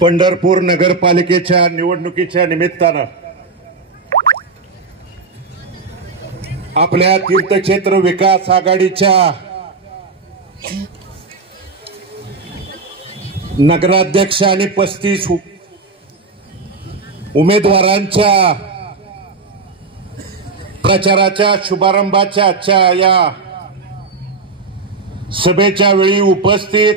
पंढरपूर नगरपालिकेच्या निवडणुकीच्या निमित्तानं आपल्या तीर्थक्षेत्र विकास आघाडीच्या नगराध्यक्ष आणि 35 उमेदवारांच्या प्रचाराच्या शुभारंभाच्या आजच्या या सभेच्या वेळी उपस्थित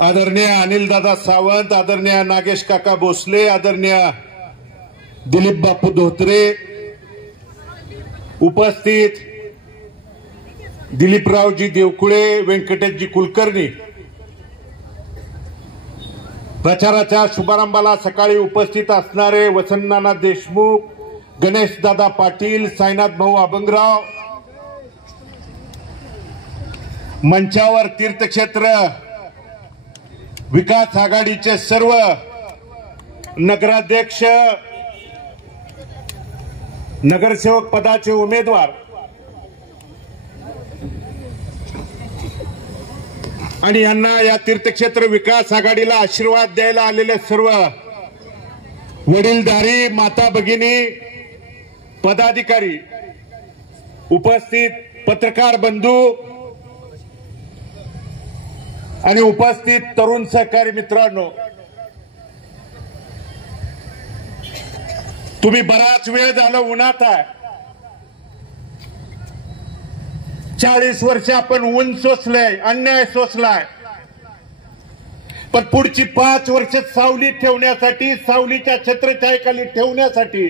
आदरणीय अनिलदादा सावंत, आदरणीय नागेश काका भोसले, आदरणीय दिलीप बापू धोत्रे, उपस्थित दिलीपरावजी देवकुळे, व्यंकटेशजी कुलकर्णी, प्रचाराच्या शुभारंभाला सकाळी उपस्थित असणारे वसंतनाना देशमुख, गणेशदादा पाटील, साईनाथ भाऊ अभंगराव, मंचावर तीर्थक्षेत्र विकास आघाडीचे सर्व नगराध्यक्ष, नगरसेवक पदाचे उमेदवार आणि यांना या तीर्थक्षेत्र विकास आघाडीला आशीर्वाद द्यायला आलेले सर्व वडीलधारी माता भगिनी, पदाधिकारी, उपस्थित पत्रकार बंधू आणि उपस्थित तरुण सहकारी मित्रांनो, तुम्ही बराच वेळ झाला उन्हात आहे. 40 वर्ष आपण ऊन सोसलंय, अन्याय सोसलाय, पण पुढची 5 वर्ष सावलीत ठेवण्यासाठी, सावलीच्या छत्रछायेखाली ठेवण्यासाठी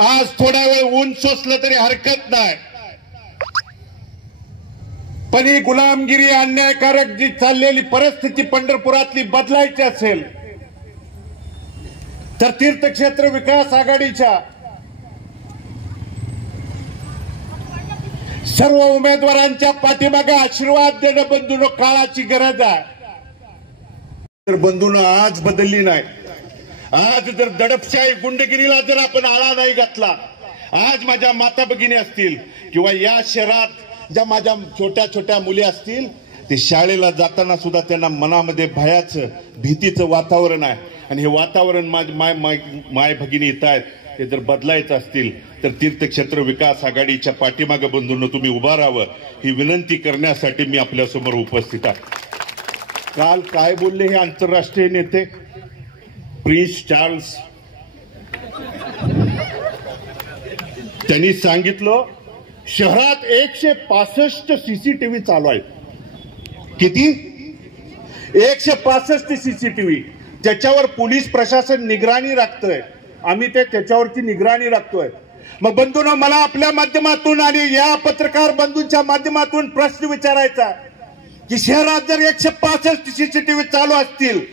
आज थोडा वेळ ऊन सोसलं तरी हरकत नाही. पण ही गुलामगिरी, अन्यायकारक जी चाललेली परिस्थिती पंढरपुरातली बदलायची असेल तर तीर्थक्षेत्र विकास आघाडीच्या सर्व उमेदवारांच्या पाठीमागे आशीर्वाद देणं बंधूंनो काळाची गरज आहे. तर बंधूंनो आज बदलली नाही. आज जर दडपशाही गुंडगिरीला जर आपण आळा नाही घातला, आज माझ्या माता भगिनी असतील किंवा या शहरात ज्या माझ्या छोट्या छोट्या मुली असतील, ते शाळेला जाताना सुद्धा त्यांना मनामध्ये भयाचं, भीतीचं वातावरण आहे. आणि हे वातावरण माय भगिनी येत आहेत, ते जर बदलायचं असतील तर तीर्थक्षेत्र विकास आघाडीच्या पाठीमागे बंधूंनो तुम्ही उभा राहावं, ही विनंती करण्यासाठी मी आपल्यासमोर उपस्थित आहे. काल काय बोलले हे आंतरराष्ट्रीय नेते प्रिन्स चार्ल्स, त्यांनी सांगितलं शहरात 165 सीसीटीव्ही चालू आहेत. किती? 165 सीसीटीव्ही. त्याच्यावर पोलीस प्रशासन निगराणी राखतोय, आम्ही त्याच्यावरची निगराणी राखतोय. मग बंधूंनो, मला आपल्या माध्यमातून आणि या पत्रकार बंधूंच्या माध्यमातून प्रश्न विचारायचा की शहरात जर 165 सीसीटीव्ही चालू असतील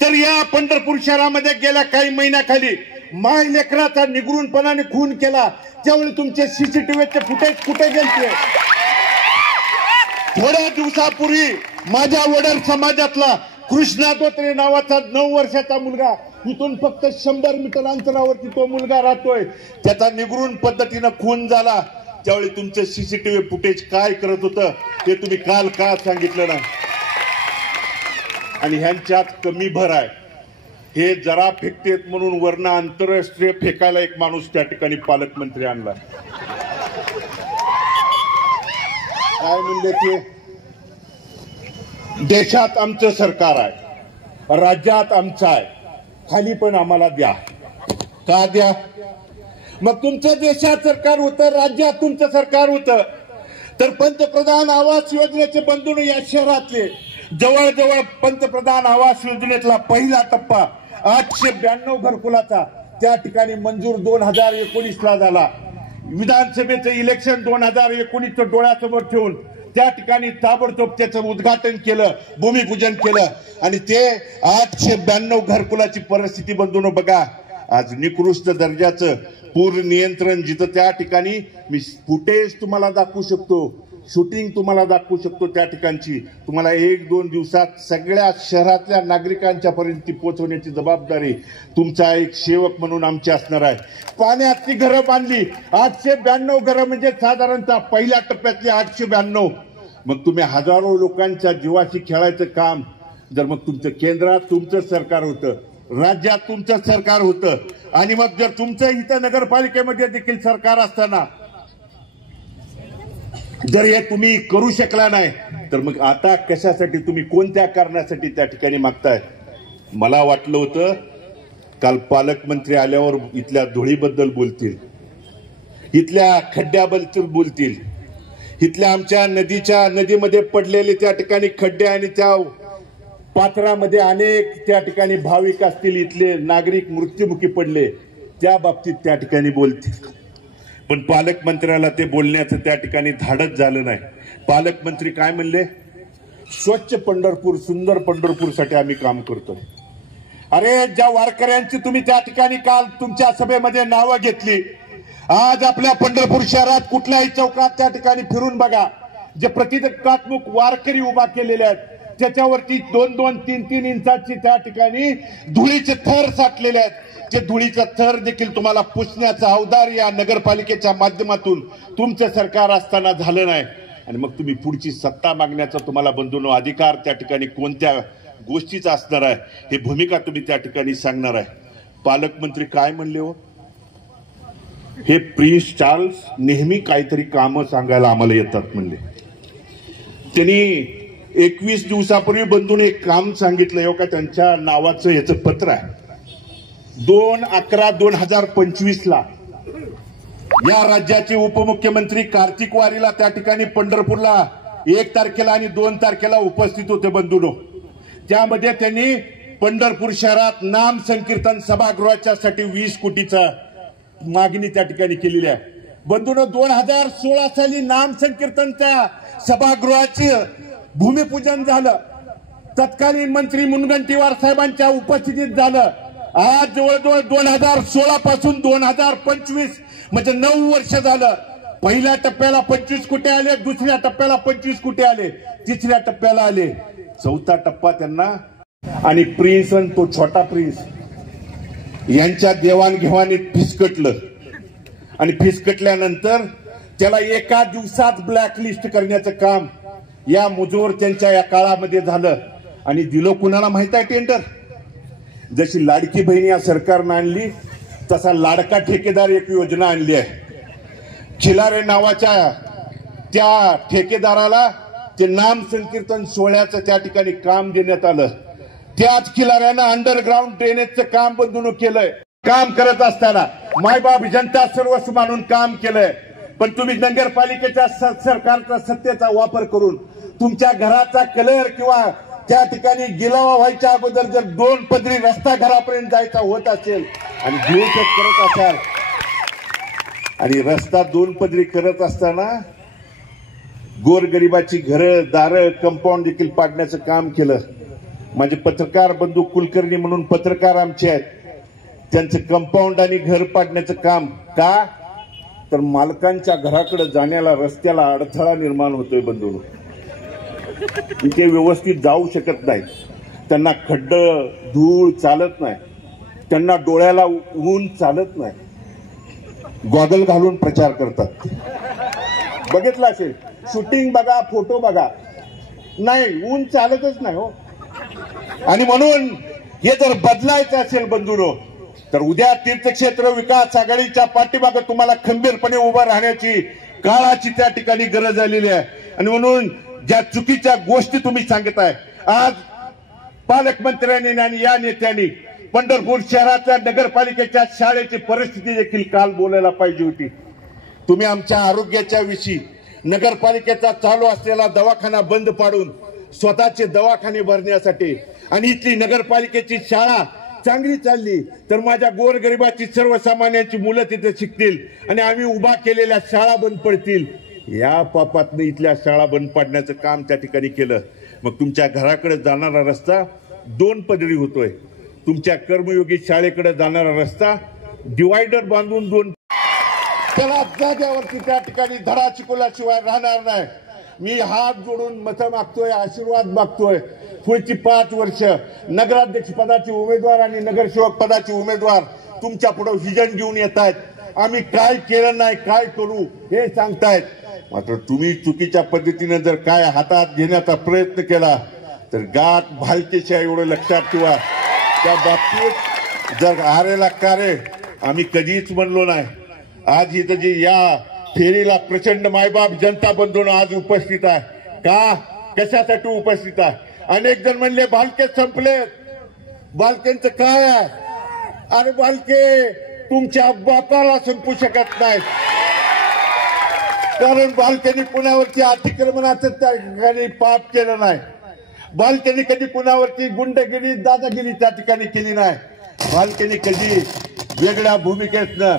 तर या पंढरपूर शहरामध्ये गेल्या काही महिन्याखाली माय लेकराचा निगरूनपणाने खून केला, त्यावेळी तुमचे सीसीटीव्हीचे फुटेज कुठे गेले? थोड्या दिवसापूर्वी माझ्या वडर समाजातला कृष्णा धोत्रे नावाचा 9 वर्षाचा मुलगा, इथून फक्त 100 मीटर अंतरावरती तो मुलगा राहतोय, त्याचा निगरून पद्धतीनं खून झाला. त्यावेळी तुमचं सीसीटीव्ही फुटेज काय करत होतं ते तुम्ही काल का सांगितलं नाही? आणि ह्यांच्यात कमी भर आहे. हे जरा फेकतेत म्हणून वर्ण आंतरराष्ट्रीय फेकायला एक माणूस त्या ठिकाणी पालकमंत्री आणला. काय म्हणले ते? देशात आमचं सरकार आहे, राज्यात आमचं आहे, खाली पण आम्हाला द्या. का द्या? मग तुमचं देशात सरकार होतं, राज्यात तुमचं सरकार होतं, तर पंतप्रधान आवास योजनेचे बंधू या शहरातले जवळजवळ पंतप्रधान आवास योजनेतला पहिला टप्पा 892 घरकुलाचा त्या ठिकाणी मंजूर 2019ला झाला. विधानसभेचं इलेक्शन 2019 डोळ्यासमोर ठेवून त्या ठिकाणी ताबडतोब त्याचं उद्घाटन केलं, भूमिपूजन केलं आणि ते 892 घरकुलाची परिस्थिती बंधूंनो बघा. आज निकृष्ट दर्जाचं पूर नियंत्रण, जिथं त्या ठिकाणी मी फुटेज तुम्हाला दाखवू शकतो, शूटिंग तुम्हाला दाखवू शकतो, त्या ठिकाणची तुम्हाला 1-2 दिवसात सगळ्या शहरातल्या नागरिकांच्या पर्यंत पोहोचवण्याची जबाबदारी तुमचा एक सेवक म्हणून आमची असणार आहे. पाण्याची घरं बांधली 892 घरं, म्हणजे साधारणतः पहिल्या टप्प्यातली 892 मग तुम्ही हजारो लोकांच्या जीवाशी खेळायचं काम जर मग तुमचं केंद्रात तुमचं सरकार होतं, राज्यात तुमचं सरकार होतं, आणि मग जर तुमचं इथं नगरपालिकेमध्ये देखील सरकार असताना जर हे तुम्ही करू शकला नाही, तर मग आता कशासाठी तुम्ही कोणत्या कारणासाठी त्या ठिकाणी मागताय? मला वाटलं होतं काल पालकमंत्री आल्यावर इथल्या धुळीबद्दल बोलतील, इथल्या खड्ड्याबद्दल बोलतील, इथल्या आमच्या नदीमध्ये पडलेले त्या ठिकाणी खड्डे आणि त्या पात्रामध्ये अनेक त्या ठिकाणी भाविक असतील, इथले नागरिक मृत्युमुखी पडले, त्या बाबतीत त्या ठिकाणी बोलतील. पण पालकमंत्र्याला ते बोलण्याचं त्या ठिकाणी धाडस झालं नाही. पालकमंत्री काय म्हणले? स्वच्छ पंढरपूर, सुंदर पंढरपूरसाठी आम्ही काम करतोय. अरे, ज्या वारकऱ्यांची तुम्ही त्या ठिकाणी काल तुमच्या सभेमध्ये नावं घेतली, आज आपल्या पंढरपूर शहरात कुठल्याही चौकात त्या ठिकाणी फिरून बघा, जे प्रतिकात्मक वारकरी उभा केलेले आहेत त्याच्यावरती 2-2, 3-3 इंचाची त्या ठिकाणी धुळीचे थर साठलेले आहेत. ते धुळीचा थर देखील तुम्हाला पुसण्याचा अवधार या नगरपालिकेच्या माध्यमातून तुमचं सरकार असताना झालं नाही. आणि मग तुम्ही पुढची सत्ता मागण्याचा तुम्हाला बंधूंनो अधिकार त्या ठिकाणी कोणत्या गोष्टीचा असणार आहे, ही भूमिका तुम्ही त्या ठिकाणी सांगणार आहे. पालकमंत्री काय म्हणले हो? हे प्रिन्स चार्ल्स नेहमी काहीतरी कामं सांगायला आम्हाला येतात म्हणले. त्यांनी 21 दिवसापूर्वी बंधून एक काम सांगितलं हो का, त्यांच्या नावाचं याचं पत्र आहे. 2/11/2025 ला या राज्याचे उपमुख्यमंत्री कार्तिक वारीला त्या ठिकाणी पंढरपूरला 1 तारखेला आणि 2 तारखेला उपस्थित होते बंधूंनो. त्यामध्ये त्यांनी पंढरपूर शहरात नाम संकीर्तन सभागृहाच्या साठी 20 कोटीचा मागणी त्या ठिकाणी केलेली आहे. बंधूंनो, 2016 साली नाम संकीर्तनच्या सभागृहाचे भूमिपूजन झालं. तत्कालीन मंत्री मुनगंटीवार साहेबांच्या उपस्थितीत झालं. आज जवळजवळ 2016 पासून 2025 म्हणजे 9 वर्ष झालं. पहिल्या टप्प्याला 25 कोटी आले, दुसऱ्या टप्प्याला 25 कोटी आले, तिसऱ्या टप्प्याला आले, चौथा टप्पा त्यांना. आणि प्रिन्स आणि तो छोटा प्रिन्स यांच्या देवाणघेवाणीत फिसकटलं. आणि फिसकटल्यानंतर त्याला एका दिवसात ब्लॅकलिस्ट करण्याचं काम या मुजोर त्यांच्या या काळामध्ये झालं. आणि दिलं कुणाला माहित आहे टेंडर? जशी लाडकी बहीण या सरकारनं आणली तसा लाडका ठेकेदार एक योजना आणली आहे. खिलारे नावाच्या त्या ठेकेदाराला ते नाम संकीर्तन सोहळ्याचं त्या ठिकाणी काम देण्यात आलं. त्याच खिलाऱ्यानं अंडरग्राऊंड ड्रेनेजचं काम बंधून केलंय. काम करत असताना मायबाप जनता सर्वस्व मानून काम केलंय. पण तुम्ही नगरपालिकेच्या सरकारचा सत्तेचा वापर करून तुमच्या घराचा कलर किंवा त्या ठिकाणी गिलावा व्हायच्या अगोदर जर 2 पदरी रस्ता घरापर्यंत जायचा होत असेल आणि जीवशेत करत असाल आणि रस्ता 2 पदरी करत असताना गोरगरिबाची घरं, दारं, कंपाऊंड देखील पाडण्याचं काम केलं. म्हणजे पत्रकार बंधू कुलकर्णी म्हणून पत्रकार आमचे आहेत, त्यांचं कंपाऊंड आणि घर पाडण्याचं काम. का? तर मालकांच्या घराकडे जाण्याला रस्त्याला अडथळा निर्माण होतोय बंधू. इथे व्यवस्थित जाऊ शकत नाही, त्यांना खड्ड धूळ चालत नाही, त्यांना डोळ्याला ऊन चालत नाही, गॉगल घालून प्रचार करतात. बघितलं असेल, शूटिंग बघा, फोटो बघा, नाही ऊन चालतच नाही हो. आणि म्हणून हे जर बदलायचं असेल बंधूंनो, तर उद्या तीर्थक्षेत्र विकास आघाडीच्या पाठीमागे तुम्हाला खंबीरपणे उभं राहण्याची काळाची त्या ठिकाणी गरज आलेली आहे. आणि म्हणून ज्या चुकीच्या गोष्टी तुम्ही सांगताय, आज पालकमंत्र्यांनी आणि या नेत्यांनी पंढरपूर शहराच्या नगरपालिकेच्या शाळेची परिस्थिती देखील काल बोलायला पाहिजे होती. तुम्ही आमच्या आरोग्याच्या विषयी नगरपालिकेचा चालू असलेला दवाखाना बंद पाडून स्वतःचे दवाखाने भरण्यासाठी आणि इथली नगरपालिकेची शाळा चांगली चालली तर माझ्या गोरगरिबाची सर्वसामान्यांची मुलं तिथे शिकतील आणि आम्ही उभा केलेल्या शाळा बंद पडतील. या पापातनं इथल्या शाळा बंद पाडण्याचं काम त्या ठिकाणी केलं. मग तुमच्या घराकडे जाणारा रस्ता 2 पदरी होतोय. तुमच्या कर्मयोगी शाळेकडे जाणारा रस्ता डिवायडर बांधून 2 त्याला जाग्यावरती त्या ठिकाणी धडा शिकवल्याशिवाय राहणार नाही. मी हात जोडून मतं मागतोय, आशीर्वाद मागतोय. पुढची 5 वर्ष नगराध्यक्ष पदाचे उमेदवार आणि नगरसेवक पदाचे उमेदवार तुमच्या पुढे व्हिजन घेऊन येत आहेत. आम्ही काय केलं नाही, काय करू हे सांगतायत. मात्र तुम्ही चुकीच्या पद्धतीने जर काय हातात घेण्याचा प्रयत्न केला तर गाठ भालकेच्या एवढं लक्षात ठेवा. त्या बाबतीत जर आरेला का रे आम्ही कधीच म्हणलो नाही. आज इथं जी या फेरीला प्रचंड मायबाप जनता बंधून आज उपस्थित आहे. का कशासाठी उपस्थित आहे? अनेक जण म्हणले भालके संपले. भालकेंचं काय आहे? अरे भालके तुमच्या बापाला संपू शकत नाहीत. कारण भालकेंनी पुण्यावरती अतिक्रमणाचं त्या ठिकाणी पाप केलं नाही. भालकेंनी कधी पुण्यावरती गुंडगिरी दादागिरी त्या ठिकाणी केली नाही. भालकेंनी कधी वेगळ्या भूमिकेतनं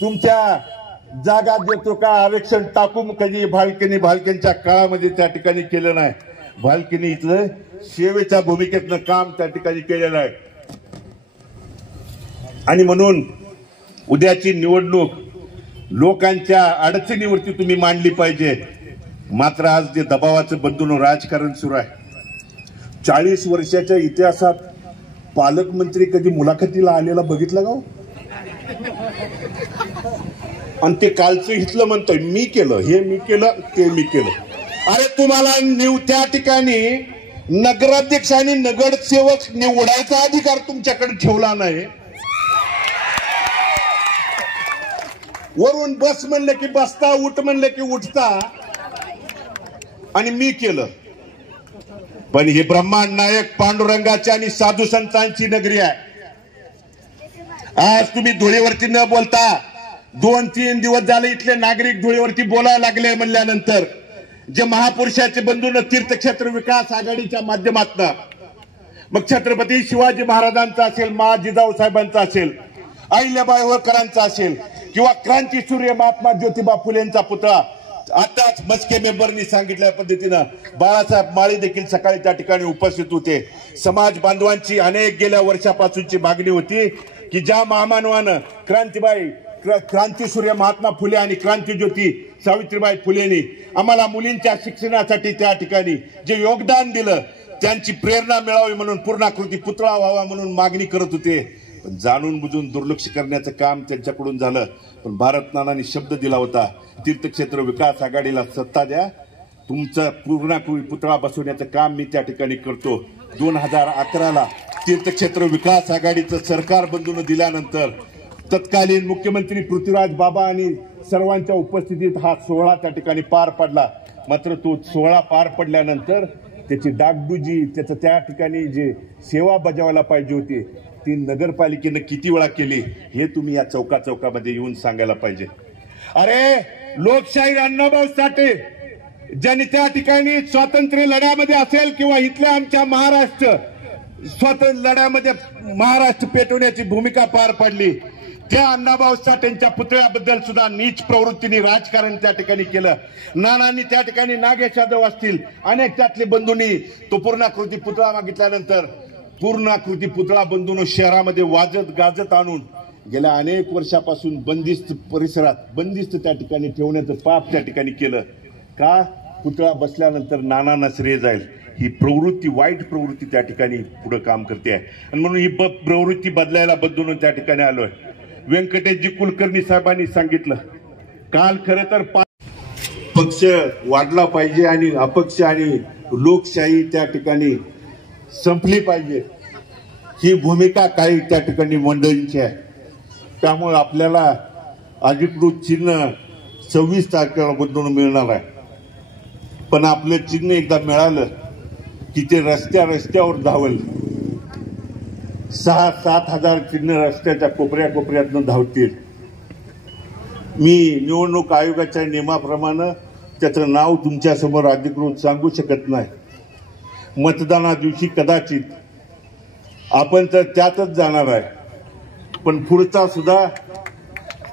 तुमच्या जागा देतो का आरक्षण टाकून कधी भालकेंच्या काळामध्ये त्या ठिकाणी केलं नाही. भालकेंनी इथलं सेवेच्या भूमिकेतनं काम त्या ठिकाणी केलेलं आहे. आणि म्हणून उद्याची निवडणूक लोकांच्या अडचणीवरती तुम्ही मांडली पाहिजे. मात्र आज जे दबावाचं बंधून राजकारण सुरू आहे. 40 वर्षाच्या इतिहासात पालकमंत्री कधी मुलाखतीला आलेला बघितला का? आणि ते कालचं इथलं म्हणतोय मी केलं, हे मी केलं, ते मी केलं. अरे तुम्हाला त्या ठिकाणी नगराध्यक्ष आणि नगरसेवक निवडायचा अधिकार तुमच्याकडे ठेवला नाही. वरून बस म्हणलं की बसता, उठ म्हणलं की उठता. आणि मी केलं. पण ही ब्रह्मांड नायक पांडुरंगाची आणि साधू संतांची नगरी आहे. आज तुम्ही धुळीवरती न बोलता 2-3 दिवस झाले इथले नागरिक धुळीवरती बोलायला लागले म्हणल्यानंतर जे महापुरुषाचे बंधून तीर्थक्षेत्र विकास आघाडीच्या माध्यमातून मग छत्रपती शिवाजी महाराजांचा असेल, मा जिजाऊ साहेबांचा असेल, अहिल्याबाई होळकरांचा असेल किंवा क्रांतीसूर्य महात्मा ज्योतिबा फुलेंचा पुतळा, आताच मस्के मेंबरनी सांगितल्या पद्धतीनं बाळासाहेब माळी देखील सकाळी त्या ठिकाणी उपस्थित होते. समाज बांधवांची अनेक गेल्या वर्षापासूनची मागणी होती की ज्या महामानवानं क्रांतीसूर्य महात्मा फुले आणि क्रांतीज्योती सावित्रीबाई फुलेंनी आम्हाला मुलींच्या शिक्षणासाठी त्या ठिकाणी जे योगदान दिलं त्यांची प्रेरणा मिळावी म्हणून पूर्णाकृती पुतळा व्हावा म्हणून मागणी करत होते. पण जाणून बुजून दुर्लक्ष करण्याचं काम त्यांच्याकडून झालं. पण भारत नानांनी शब्द दिला होता तीर्थक्षेत्र विकास आघाडीला सत्ता द्या, तुमचं पूर्णाकृती पुतळा बसवण्याचं काम मी त्या ठिकाणी करतो. 2011ला तीर्थक्षेत्र विकास आघाडीचं सरकार बंधून दिल्यानंतर तत्कालीन मुख्यमंत्री पृथ्वीराज बाबा आणि सर्वांच्या उपस्थितीत हा सोहळा त्या ठिकाणी पार पडला. मात्र तो सोहळा पार पडल्यानंतर त्याची डागडुजी, त्याचं त्या ठिकाणी जे सेवा बजावायला पाहिजे होती ती नगरपालिकेनं किती वेळा केली हे तुम्ही या चौकामध्ये येऊन सांगायला पाहिजे. अरे लोकशाही अण्णाभाऊ साठे ज्यांनी त्या ठिकाणी स्वातंत्र्य लढ्यामध्ये असेल किंवा इथल्या आमच्या महाराष्ट्र स्वातंत्र्य लढ्यामध्ये महाराष्ट्र पेटवण्याची भूमिका पार पडली त्या अण्णाभाऊ साठेंच्या पुतळ्याबद्दल सुद्धा नीच प्रवृत्तीने राजकारण त्या ठिकाणी केलं. नानांनी त्या ठिकाणी नागेश यादव असतील अनेक त्यातले बंधूंनी तो पूर्णाकृती पुतळा मागितल्यानंतर पूर्णाकृती पुतळा बंधून शहरामध्ये वाजत गाजत आणून गेल्या अनेक वर्षापासून बंदिस्त परिसरात बंदिस्त त्या ठिकाणी ठेवण्याचं पाप त्या ठिकाणी केलं. का? पुतळा बसल्यानंतर नानांना श्रेय जाईल ही प्रवृत्ती, वाईट प्रवृत्ती त्या ठिकाणी पुढे काम करते आहे. आणि म्हणून ही प्रवृत्ती बदलायला बदलून त्या ठिकाणी आलोय. व्यंकटेशजी कुलकर्णी साहेबांनी सांगितलं काल खरं तर पक्ष वाढला पाहिजे आणि अपक्ष आणि लोकशाही त्या ठिकाणी संपली पाहिजे ही भूमिका काही त्या ठिकाणी मंडळींची आहे. त्यामुळे आपल्याला अधिकृत चिन्ह 26 तारखेला बदलून मिळणार आहे. पण आपलं चिन्ह एकदा मिळालं की ते रस्त्यावर धावल. 6-7 हजार चिन्ह रस्त्याच्या कोपऱ्यातनं धावतील. मी निवडणूक आयोगाच्या नियमाप्रमाणे त्याचं नाव तुमच्यासमोर अधिकृत सांगू शकत नाही. मतदाना दिवशी कदाचित आपण तर त्यातच जाणार आहे, पण पुढचा सुद्धा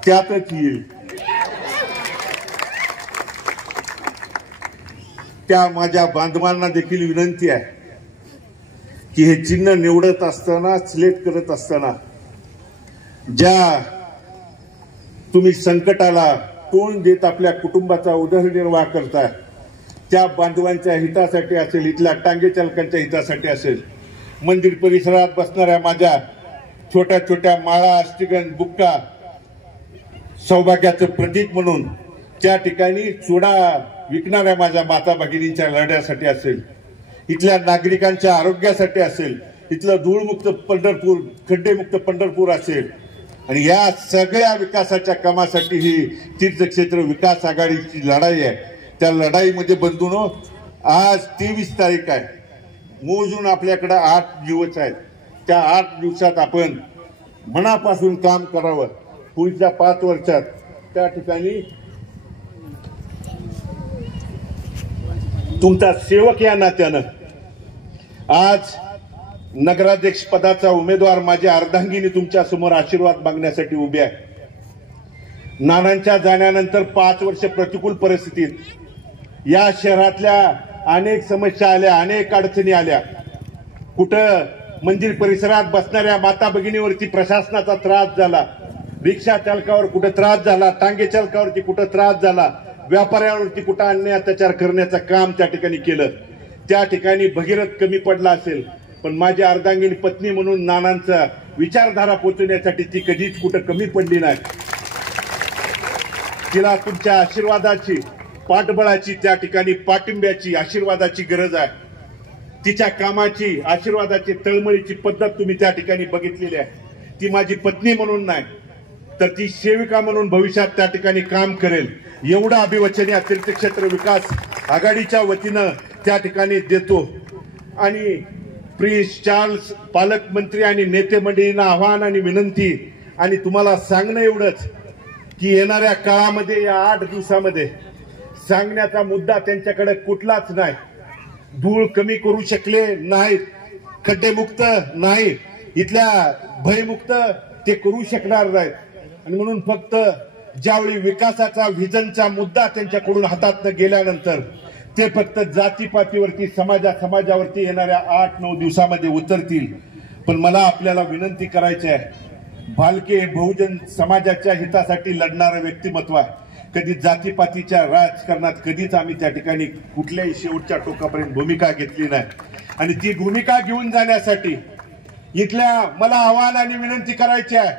त्यातच येईल. त्या माझ्या बांधवांना देखील विनंती आहे की हे चिन्ह निवडत असताना, सिलेक्ट करत असताना ज्या तुम्ही संकटाला तोंड देत आपल्या कुटुंबाचा उदरनिर्वाह करताय त्या बांधवांच्या हितासाठी असेल, इथल्या टांगे चालकांच्या हितासाठी असेल, मंदिर परिसरात बसणाऱ्या माझ्या छोट्या छोट्या माळा, अष्टगंध, बुक्का सौभाग्याचं प्रतीक म्हणून त्या ठिकाणी चुडा विकणाऱ्या माझ्या माता भगिनींच्या लढ्यासाठी असेल, इथल्या नागरिकांच्या आरोग्यासाठी असेल, इथलं धूळमुक्त पंढरपूर, खड्डेमुक्त पंढरपूर असेल, आणि या सगळ्या विकासाच्या कामासाठी ही तीर्थक्षेत्र विकास आघाडीची लढाई आहे. त्या लढाईमध्ये बंधूंनो, आज 23 तारीख आहे. मोजून आपल्याकडे 8 दिवस आहेत. त्या 8 दिवसात आपण मनापासून काम करावं. पुढच्या 5 वर्षात त्या ठिकाणी तुमचा सेवक या नात्यानं आज नगराध्यक्ष पदाचा उमेदवार माझ्या अर्धांगिनी तुमच्या समोर आशीर्वाद मागण्यासाठी उभे आहे. नानांच्या जाण्यानंतर 5 वर्ष प्रतिकूल परिस्थितीत या शहरातल्या अनेक समस्या आल्या, अनेक अडचणी आल्या. कुठं मंदिर परिसरात बसणाऱ्या माता भगिनीवरती प्रशासनाचा त्रास झाला, रिक्षा चालकावर कुठं त्रास झाला, टांगे चालकावरती कुठं त्रास झाला, व्यापाऱ्यांवरती कुठं अन्याय अत्याचार करण्याचं काम त्या ठिकाणी केलं. त्या ठिकाणी भगीरथ कमी पडला असेल, पण माझी अर्धांगिनी पत्नी म्हणून नानांचा विचारधारा पोचवण्यासाठी ती कधीच कुठं कमी पडली नाही. तिला तुमच्या आशीर्वादाची, पाठबळाची, त्या ठिकाणी पाठिंब्याची, आशीर्वादाची गरज आहे. तिच्या कामाची, आशीर्वादाची, तळमळीची पद्धत तुम्ही त्या ठिकाणी बघितलेली आहे. ती माझी पत्नी म्हणून नाही, तर ती सेविका म्हणून भविष्यात त्या ठिकाणी काम करेल, एवढं अभिवचन या तीर्थक्षेत्र विकास आघाडीच्या वतीनं त्या ठिकाणी देतो. आणि प्रिन्स चार्ल्स पालकमंत्री आणि नेते मंडळींना आव्हान आणि विनंती, आणि तुम्हाला सांगणं एवढंच की येणाऱ्या काळामध्ये या 8 दिवसामध्ये सांगण्याचा मुद्दा त्यांच्याकडे कुठलाच नाही. धूळ कमी करू शकले नाहीत, खड्डेमुक्त नाही, इथल्या भयमुक्त ते करू शकणार नाहीत. आणि म्हणून फक्त ज्यावेळी विकासाचा व्हिजनचा मुद्दा त्यांच्याकडून हातात गेल्यानंतर ते फक्त जातीपातीवरती, समाजावरती येणाऱ्या 8-9 दिवसामध्ये उतरतील. पण मला आपल्याला विनंती करायची आहे, भालके बहुजन समाजाच्या हितासाठी लढणारं व्यक्तिमत्व आहे. कधी जातीपातीच्या राजकारणात कधीच आम्ही त्या ठिकाणी कुठल्याही शेवटच्या टोकापर्यंत भूमिका घेतली नाही. आणि ती भूमिका घेऊन जाण्यासाठी इथल्या मला आव्हान आणि विनंती करायची आहे,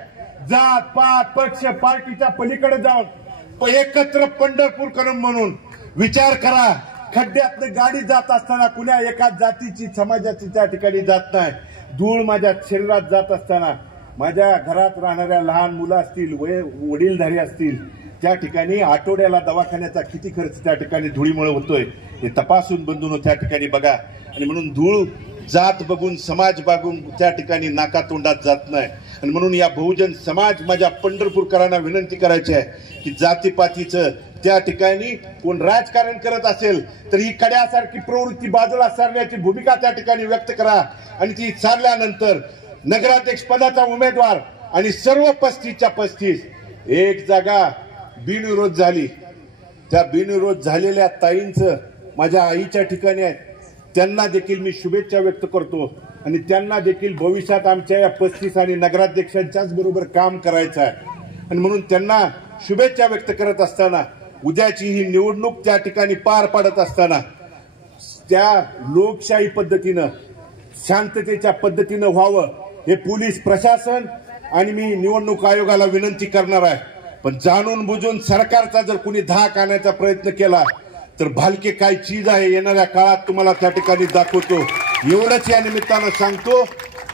जात पात पक्ष पार्टीच्या पलीकडे जाऊन एकत्र पंढरपूर करून म्हणून विचार करा. खड्ड्यातनं गाडी जात असताना कुण्या एका जातीची, समाजाची त्या ठिकाणी जात नाही. धूळ माझ्या शरीरात जात असताना माझ्या घरात राहणाऱ्या लहान मुलं असतील, वडीलधारी असतील, त्या ठिकाणी आठवड्याला दवाखान्याचा किती खर्च त्या ठिकाणी धुळीमुळे होतोय हे तपासून बंधून त्या ठिकाणी बघा. आणि म्हणून धूळ जात बघून, समाज बघून त्या ठिकाणी नाकातोंडात जात नाही. आणि म्हणून या बहुजन समाज माझ्या पंढरपूरकरांना विनंती करायची आहे की जातीपातीचं त्या ठिकाणी कोण राजकारण करत असेल तर ही कड्यासारखी प्रवृत्ती बाजूला सारण्याची भूमिका त्या ठिकाणी व्यक्त करा. आणि ती सारल्यानंतर नगराध्यक्ष पदाचा उमेदवार आणि सर्व 35च्या 35 एक जागा बिनविरोध झाली. त्या बिनविरोध झालेल्या ताईंचं माझ्या आईच्या ठिकाणी आहेत, त्यांना देखील मी शुभेच्छा व्यक्त करतो. आणि त्यांना देखील भविष्यात आमच्या या 35 आणि नगराध्यक्षांच्याच बरोबर काम करायचं आहे. आणि म्हणून त्यांना शुभेच्छा व्यक्त करत असताना उद्याची ही निवडणूक त्या ठिकाणी पार पाडत असताना त्या लोकशाही पद्धतीनं, शांततेच्या पद्धतीनं व्हावं हे पोलीस प्रशासन आणि मी निवडणूक आयोगाला विनंती करणार आहे. पण जाणून बुजून सरकारचा जर कुणी धाक आणण्याचा प्रयत्न केला तर भालके काय चीज आहे येणाऱ्या काळात तुम्हाला त्या ठिकाणी दाखवतो, एवढंच या निमित्तानं सांगतो.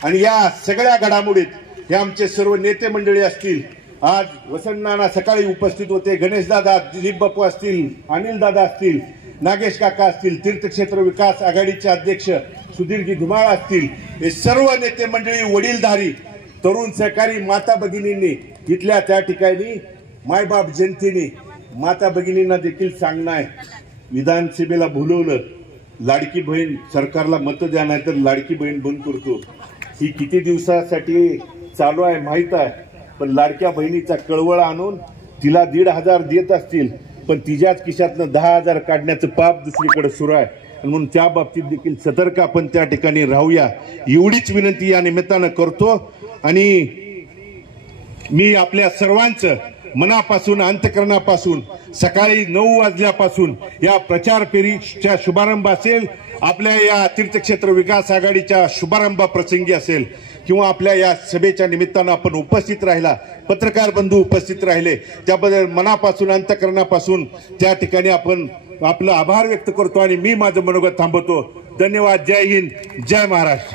आणि या सगळ्या घडामोडीत हे आमचे सर्व नेते मंडळी असतील, आज वसंत नाना सकाळी उपस्थित होते, गणेश दादा, दिलीप बापू असतील, अनिल दादा असतील, नागेश काका असतील, तीर्थक्षेत्र विकास आघाडीचे अध्यक्ष सुधीरजी धुमाळ असतील, हे सर्व नेते मंडळी, वडीलधारी, तरुण सहकारी माता भगिनींनी इथल्या त्या ठिकाणी मायबाप जनतेने माता भगिनींना देखील सांगणं आहे, विधानसभेला बोलवलं, लाडकी बहीण सरकारला मतं द्या नाही तर लाडकी बहीण बंद करतो. ही किती दिवसासाठी चालू आहे माहीत आहे, पण लाडक्या बहिणीचा कळवळ आणून तिला 1,500 देत असतील, पण तिच्याच खिशातनं 10,000 काढण्याचं पाप दुसरीकडे सुरू आहे. म्हणून त्या बाबतीत देखील सतर्क आपण त्या ठिकाणी राहूया, एवढीच विनंती या निमित्तानं करतो. आणि मी आपल्या सर्वांचं मनापासून, अंतकरणापासून सकाळी 9 वाजल्यापासून या प्रचार फेरीच्या शुभारंभ असेल, आपल्या या तीर्थक्षेत्र विकास आघाडीच्या शुभारंभा प्रसंगी असेल, किंवा आपल्या या सभेच्या निमित्तानं आपण उपस्थित राहिला, पत्रकार बंधू उपस्थित राहिले, त्याबद्दल मनापासून अंतःकरणापासून त्या ठिकाणी आपण आपलं आभार व्यक्त करतो आणि मी माझं मनोगत थांबवतो. धन्यवाद. जय हिंद, जय महाराष्ट्र.